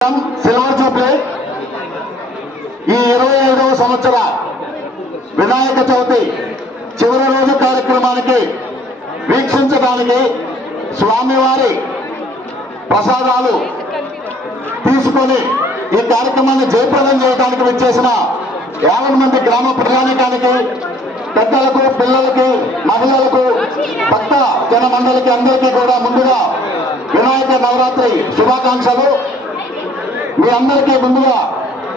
Silver Jubilee ఈ 25వ సంవత్సర వినాయక చవితి చివరి రోజు కార్యక్రమానికి వీక్షించడానికి స్వామివారి ప్రసాదాలు తీసుకొని ఈ కార్యక్రమాన్ని జయప్రదం చేయడానికి వచ్చేసిన 50 మంది గ్రామ ప్రజానీకానికి, పెద్దలకు, పిల్లలకి, మహిళలకు, భక్త జన మండలికి అందరికీ కూడా ముందుగా వినాయక నవరాత్రి శుభాకాంక్షలు. మీ అందరికీ ముందుగా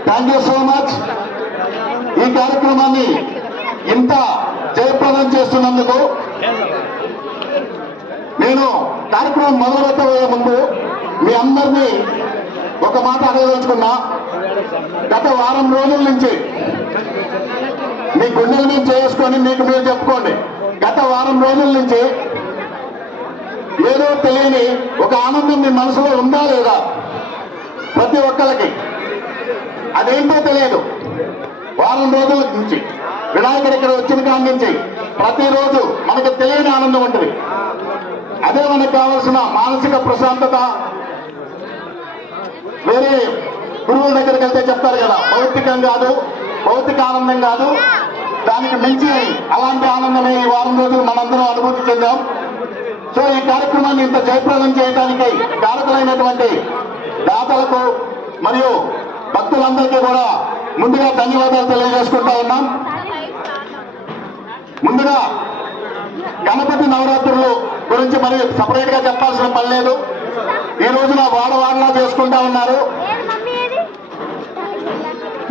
థ్యాంక్ యూ సో మచ్. ఈ కార్యక్రమాన్ని ఇంత జయప్రదం చేస్తున్నందుకు. నేను కార్యక్రమం మొదలు పెట్టబోయే ముందు మీ అందరినీ ఒక మాట అడగదలుచుకున్నా. గత వారం రోజుల నుంచి మీ గుండెల మీద చేసుకొని మీకు మీరు చెప్పుకోండి. గత వారం రోజుల నుంచి ఏదో తెలియని ఒక ఆనందం మీ మనసులో ఉందా లేదా? ప్రతి ఒక్కరికి అదేంటో తెలియదు. వారం రోజుల నుంచి వినాయకుడు ఇక్కడ వచ్చిన కాడి నుంచి ప్రతిరోజు మనకు తెలియని ఆనందం ఉంటుంది. అదే మనకు కావాల్సిన మానసిక ప్రశాంతత. వేరే గురువుల దగ్గరికి వెళ్తే చెప్తారు కదా, భౌతికం కాదు, భౌతిక ఆనందం కాదు, దానికి మించి అలాంటి ఆనందమే ఈ వారం రోజులు మనందరం అనుభూతి చెందాం. సో ఈ కార్యక్రమాన్ని ఇంత జయప్రదం చేయడానికి కారకులైనటువంటి దాతలకు మరియు భక్తులందరికీ కూడా ముందుగా ధన్యవాదాలు తెలియజేసుకుంటా ఉన్నాం. ముందుగా గణపతి నవరాత్రులు గురించి మరి సపరేట్ గా చెప్పాల్సిన పని లేదు. ఈ రోజున వాడవాడలా చేసుకుంటా ఉన్నారు.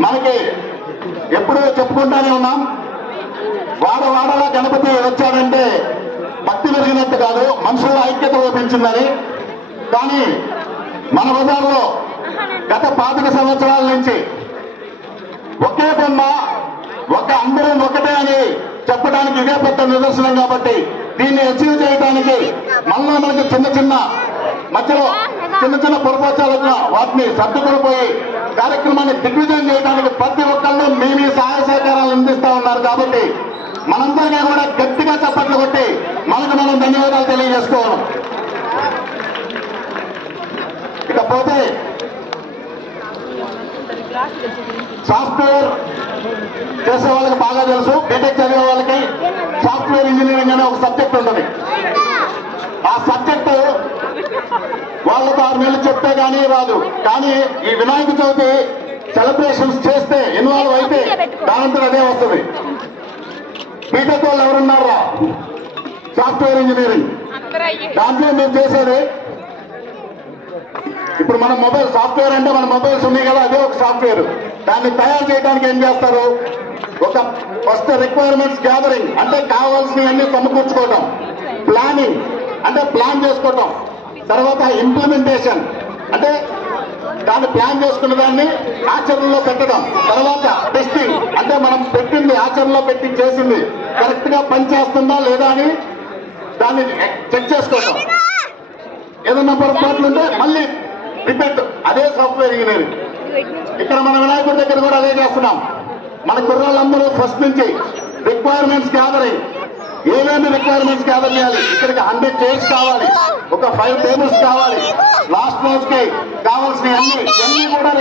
మనకి ఎప్పుడూ చెప్పుకుంటానే ఉన్నాం, వాడవాడలా గణపతి వచ్చాడంటే భక్తి పెరిగినట్టు కాదు, మనుషుల్లో ఐక్యత పెంచిందని. కానీ మన బజార్లో గత 25 సంవత్సరాల నుంచి ఒకే బొమ్మ, అందరం ఒకటే అని చెప్పడానికి ఇదే పెద్ద నిదర్శనం. కాబట్టి దీన్ని అచీవ్ చేయడానికి మళ్ళా మనకి మధ్యలో చిన్న పొరపాట్లు వాటిని సర్దుకునిపోయి కార్యక్రమాన్ని దిగ్విజయం చేయడానికి ప్రతి ఒక్కళ్ళు మీ సహాయ సహకారాలు అందిస్తా ఉన్నారు. కాబట్టి మనందరికీ కూడా గట్టిగా చప్పట్లు కొట్టి మనకు మనం ధన్యవాదాలు తెలియజేసుకోవాలి. ఇకపోతే సాఫ్ట్వేర్ చేసే వాళ్ళకి బాగా తెలుసు, బీటెక్ చదివే వాళ్ళకి సాఫ్ట్వేర్ ఇంజనీరింగ్ అనే ఒక సబ్జెక్ట్ ఉంటుంది. ఆ సబ్జెక్టు వాళ్ళకు 6 నెలలు చెప్తే కానీ రాదు. కానీ ఈ వినాయక చవితి సెలబ్రేషన్స్ చేస్తే, ఇన్వాల్వ్ అయితే దానంతా అదే వస్తుంది. బీటెక్ వాళ్ళు ఎవరున్నారా? Software engineering. దాంట్లో మేము చేసేది ఇప్పుడు మన మొబైల్ సాఫ్ట్వేర్ అంటే మన మొబైల్స్ ఉన్నాయి కదా, అదే ఒక సాఫ్ట్వేర్. దాన్ని తయారు చేయడానికి ఏం చేస్తారు? ఫస్ట్ రిక్వైర్మెంట్స్ గ్యాదరింగ్ అంటే కావాల్సినవన్నీ సమకూర్చుకోవటం, ప్లానింగ్ అంటే ప్లాన్ చేసుకోవటం, తర్వాత ఇంప్లిమెంటేషన్ అంటే దాన్ని ప్లాన్ చేసుకున్న దాన్ని ఆచరణలో పెట్టడం, తర్వాత టెస్టింగ్ అంటే మనం పెట్టింది ఆచరణలో పెట్టి చేసింది కరెక్ట్ గా పనిచేస్తుందా లేదా అని దాన్ని చెక్ చేసుకోవటం. ఏదన్నా పొరపాట్లు ఉంటే మళ్ళీ రిపీట్. అదే సాఫ్ట్వేర్ ఇంజనీరింగ్. ఇక్కడ మన వినాయకుడి దగ్గర కూడా అదే చేస్తున్నాం. మన కుర్రాళ్ళందరూ ఫస్ట్ నుంచి రిక్వైర్మెంట్స్ గ్యాదరింగ్, ఏమేమి రిక్వైర్మెంట్స్ గ్యాదర్ చేయాలి. ఇక్కడికి 100 చైర్స్ కావాలి, ఒక 5 టేబుల్స్ కావాలి, లాస్ట్ రోజుకి కావాల్సిన అన్ని కూడా